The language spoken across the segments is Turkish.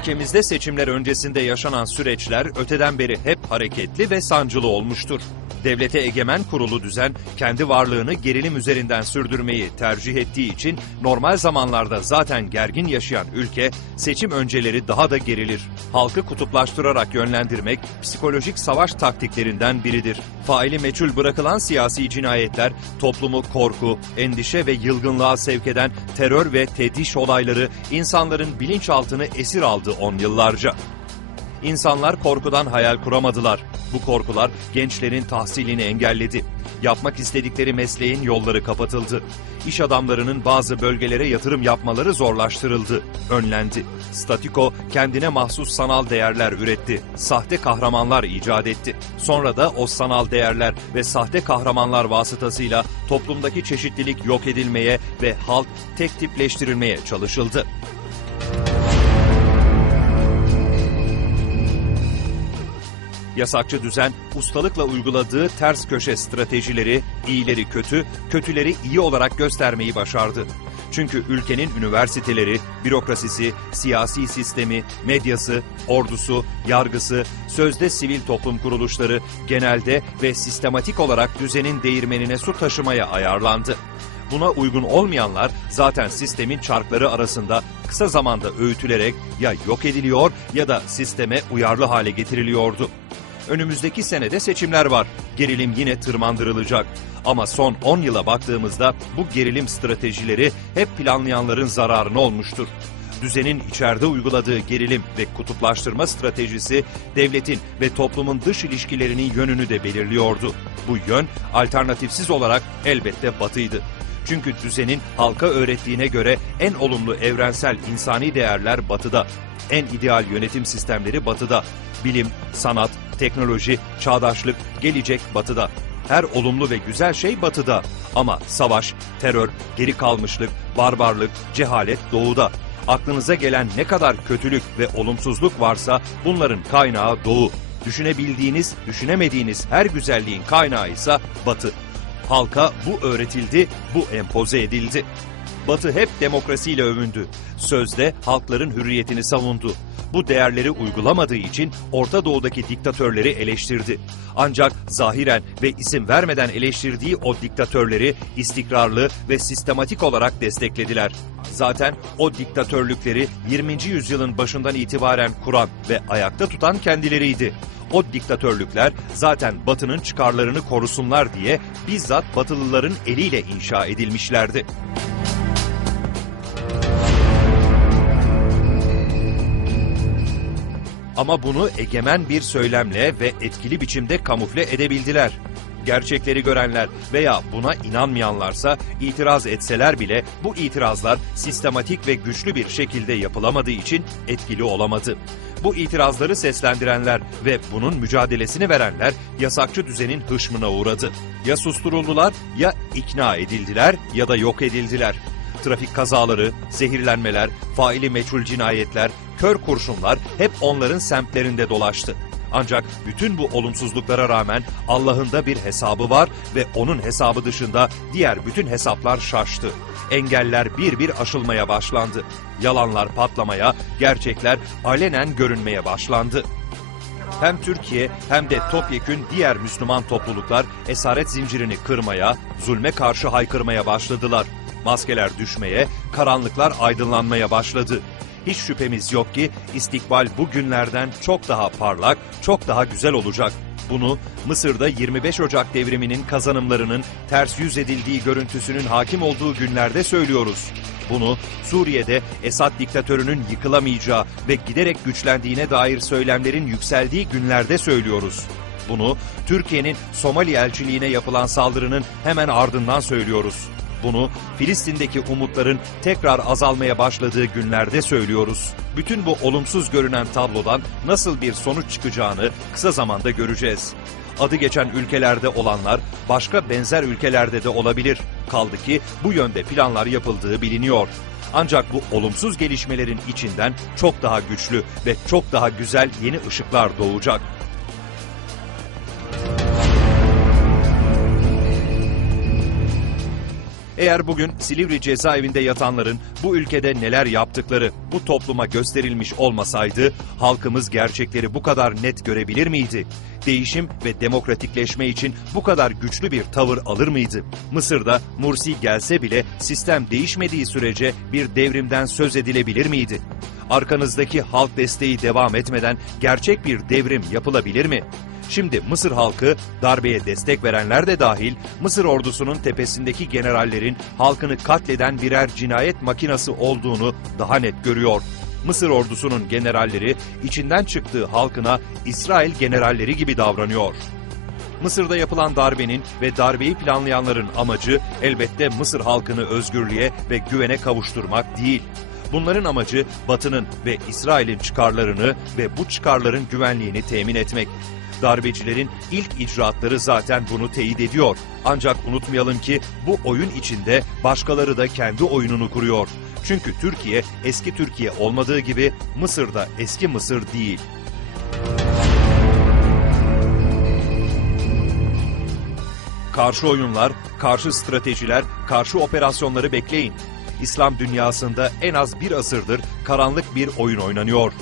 Ülkemizde seçimler öncesinde yaşanan süreçler öteden beri hep hareketli ve sancılı olmuştur. Devlete egemen kurulu düzen kendi varlığını gerilim üzerinden sürdürmeyi tercih ettiği için normal zamanlarda zaten gergin yaşayan ülke seçim önceleri daha da gerilir. Halkı kutuplaştırarak yönlendirmek psikolojik savaş taktiklerinden biridir. Faili meçhul bırakılan siyasi cinayetler toplumu korku, endişe ve yılgınlığa sevk eden terör ve tediş olayları insanların bilinçaltını esir aldı on yıllarca. İnsanlar korkudan hayal kuramadılar. Bu korkular gençlerin tahsilini engelledi. Yapmak istedikleri mesleğin yolları kapatıldı. İş adamlarının bazı bölgelere yatırım yapmaları zorlaştırıldı, önlendi. Statiko kendine mahsus sanal değerler üretti. Sahte kahramanlar icat etti. Sonra da o sanal değerler ve sahte kahramanlar vasıtasıyla toplumdaki çeşitlilik yok edilmeye ve halk tek tipleştirilmeye çalışıldı. Yasakçı düzen ustalıkla uyguladığı ters köşe stratejileri iyileri kötü, kötüleri iyi olarak göstermeyi başardı. Çünkü ülkenin üniversiteleri, bürokrasisi, siyasi sistemi, medyası, ordusu, yargısı, sözde sivil toplum kuruluşları genelde ve sistematik olarak düzenin değirmenine su taşımaya ayarlandı. Buna uygun olmayanlar zaten sistemin çarkları arasında kısa zamanda öğütülerek ya yok ediliyor ya da sisteme uyarlı hale getiriliyordu. Önümüzdeki senede seçimler var. Gerilim yine tırmandırılacak. Ama son 10 yıla baktığımızda bu gerilim stratejileri hep planlayanların zararına olmuştur. Düzenin içeride uyguladığı gerilim ve kutuplaştırma stratejisi devletin ve toplumun dış ilişkilerinin yönünü de belirliyordu. Bu yön alternatifsiz olarak elbette batıydı. Çünkü düzenin halka öğrettiğine göre en olumlu evrensel insani değerler batıda. En ideal yönetim sistemleri batıda. Bilim, sanat, teknoloji, çağdaşlık, gelecek batıda. Her olumlu ve güzel şey batıda. Ama savaş, terör, geri kalmışlık, barbarlık, cehalet doğuda. Aklınıza gelen ne kadar kötülük ve olumsuzluk varsa bunların kaynağı doğu. Düşünebildiğiniz, düşünemediğiniz her güzelliğin kaynağı ise batı. Halka bu öğretildi, bu empoze edildi. Batı hep demokrasiyle övündü. Sözde halkların hürriyetini savundu. Bu değerleri uygulamadığı için Orta Doğu'daki diktatörleri eleştirdi. Ancak zahiren ve isim vermeden eleştirdiği o diktatörleri istikrarlı ve sistematik olarak desteklediler. Zaten o diktatörlükleri 20. yüzyılın başından itibaren kuran ve ayakta tutan kendileriydi. O diktatörlükler zaten Batı'nın çıkarlarını korusunlar diye bizzat Batılıların eliyle inşa edilmişlerdi. Ama bunu egemen bir söylemle ve etkili biçimde kamufle edebildiler. Gerçekleri görenler veya buna inanmayanlarsa itiraz etseler bile bu itirazlar sistematik ve güçlü bir şekilde yapılamadığı için etkili olamadı. Bu itirazları seslendirenler ve bunun mücadelesini verenler yasakçı düzenin hışmına uğradı. Ya susturuldular ya ikna edildiler ya da yok edildiler. Trafik kazaları, zehirlenmeler, faili meçhul cinayetler, kör kurşunlar hep onların semtlerinde dolaştı. Ancak bütün bu olumsuzluklara rağmen Allah'ın da bir hesabı var ve onun hesabı dışında diğer bütün hesaplar şaştı. Engeller bir bir aşılmaya başlandı. Yalanlar patlamaya, gerçekler alenen görünmeye başlandı. Hem Türkiye hem de topyekün diğer Müslüman topluluklar esaret zincirini kırmaya, zulme karşı haykırmaya başladılar. Maskeler düşmeye, karanlıklar aydınlanmaya başladı. Hiç şüphemiz yok ki istikbal bu günlerden çok daha parlak, çok daha güzel olacak. Bunu Mısır'da 25 Ocak devriminin kazanımlarının ters yüz edildiği görüntüsünün hakim olduğu günlerde söylüyoruz. Bunu Suriye'de Esad diktatörünün yıkılamayacağı ve giderek güçlendiğine dair söylemlerin yükseldiği günlerde söylüyoruz. Bunu Türkiye'nin Somali elçiliğine yapılan saldırının hemen ardından söylüyoruz. Bunu Filistin'deki umutların tekrar azalmaya başladığı günlerde söylüyoruz. Bütün bu olumsuz görünen tablodan nasıl bir sonuç çıkacağını kısa zamanda göreceğiz. Adı geçen ülkelerde olanlar başka benzer ülkelerde de olabilir. Kaldı ki bu yönde planlar yapıldığı biliniyor. Ancak bu olumsuz gelişmelerin içinden çok daha güçlü ve çok daha güzel yeni ışıklar doğacak. Eğer bugün Silivri cezaevinde yatanların bu ülkede neler yaptıkları bu topluma gösterilmiş olmasaydı halkımız gerçekleri bu kadar net görebilir miydi? Değişim ve demokratikleşme için bu kadar güçlü bir tavır alır mıydı? Mısır'da Mursi gelse bile sistem değişmediği sürece bir devrimden söz edilebilir miydi? Arkanızdaki halk desteği devam etmeden gerçek bir devrim yapılabilir mi? Şimdi Mısır halkı darbeye destek verenler de dahil Mısır ordusunun tepesindeki generallerin halkını katleden birer cinayet makinası olduğunu daha net görüyor. Mısır ordusunun generalleri içinden çıktığı halkına İsrail generalleri gibi davranıyor. Mısır'da yapılan darbenin ve darbeyi planlayanların amacı elbette Mısır halkını özgürlüğe ve güvene kavuşturmak değil. Bunların amacı Batı'nın ve İsrail'in çıkarlarını ve bu çıkarların güvenliğini temin etmek. Darbecilerin ilk icraatları zaten bunu teyit ediyor. Ancak unutmayalım ki bu oyun içinde başkaları da kendi oyununu kuruyor. Çünkü Türkiye eski Türkiye olmadığı gibi Mısır da eski Mısır değil. Karşı oyunlar, karşı stratejiler, karşı operasyonları bekleyin. İslam dünyasında en az bir asırdır karanlık bir oyun oynanıyor.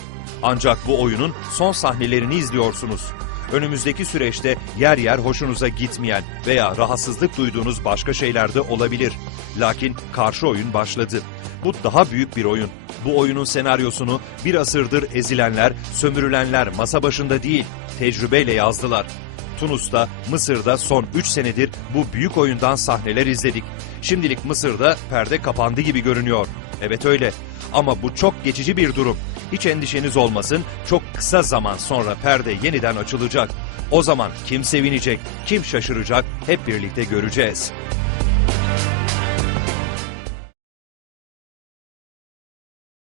Ancak bu oyunun son sahnelerini izliyorsunuz. Önümüzdeki süreçte yer yer hoşunuza gitmeyen veya rahatsızlık duyduğunuz başka şeyler de olabilir. Lakin karşı oyun başladı. Bu daha büyük bir oyun. Bu oyunun senaryosunu bir asırdır ezilenler, sömürülenler masa başında değil, tecrübeyle yazdılar. Tunus'ta, Mısır'da son 3 senedir bu büyük oyundan sahneler izledik. Şimdilik Mısır'da perde kapandı gibi görünüyor. Evet öyle. Ama bu çok geçici bir durum. Hiç endişeniz olmasın. Çok kısa zaman sonra perde yeniden açılacak. O zaman kim sevinecek, kim şaşıracak hep birlikte göreceğiz.